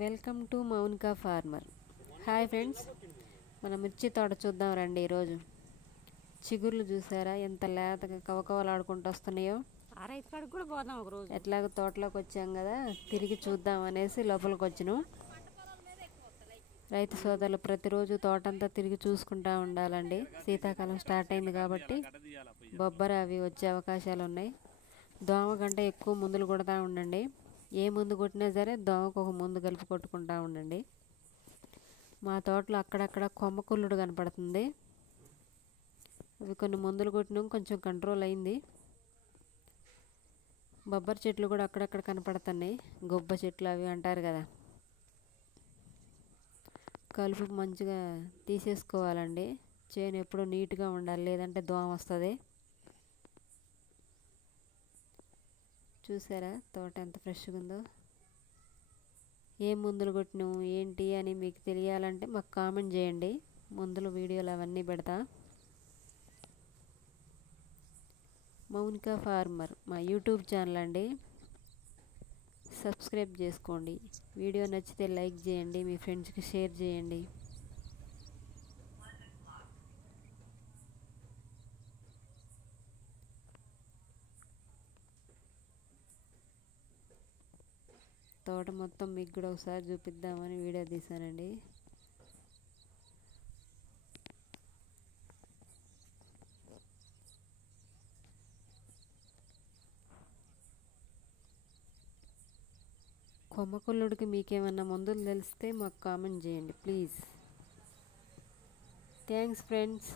Welcome to Mounika farmer. Hi friends, మన మిర్చి తోట చూద్దాం రండి. ఈరోజు చిగుర్లు చూసారా ఎంత లేతగా కవకవలాడుకుంటూ వస్తున్నాయో. ఎట్లాగో తోటలోకి వచ్చాం కదా, తిరిగి చూద్దాం అనేసి లోపలికి వచ్చినాం. రైతు సోదరులు ప్రతిరోజు తోటంతా తిరిగి చూసుకుంటూ ఉండాలండి. శీతాకాలం స్టార్ట్ అయింది కాబట్టి బొబ్బర అవి వచ్చే అవకాశాలు ఉన్నాయి. దోమ కంటే ఎక్కువ మందులు కొడతా ఉండండి. ఏ మందు కొట్టినా సరే దోమకు ఒక మందు కలిపి కొట్టుకుంటూ ఉండండి. మా తోటలో అక్కడక్కడ కొమ్మ కుళ్ళుడు కనపడుతుంది. అవి కొన్ని మందులు కొట్టినాం, కొంచెం కంట్రోల్ అయింది. బొబ్బరి చెట్లు కూడా అక్కడక్కడ కనపడుతున్నాయి. గొబ్బ చెట్లు అవి అంటారు కదా, కలుపు మంచిగా తీసేసుకోవాలండి. చేను ఎప్పుడు నీట్గా ఉండాలి, లేదంటే దోమ వస్తుంది. చూసారా తోట ఎంత ఫ్రెష్గా ఉందో. ఏం మందులు కొట్టినాం ఏంటి అని మీకు తెలియాలంటే మాకు కామెంట్ చేయండి. మందులు వీడియోలు అవన్నీ పెడతా. మౌనికా ఫార్మర్ మా యూట్యూబ్ ఛానల్ అండి, సబ్స్క్రైబ్ చేసుకోండి. వీడియో నచ్చితే లైక్ చేయండి, మీ ఫ్రెండ్స్కి షేర్ చేయండి. తోట మొత్తం మీకు కూడా ఒకసారి చూపిద్దామని వీడియో తీశానండి. కొమ్మకుళ్ళుడికి మీకేమన్నా మందులు తెలిస్తే మాకు కామెంట్ చేయండి ప్లీజ్. Thanks friends.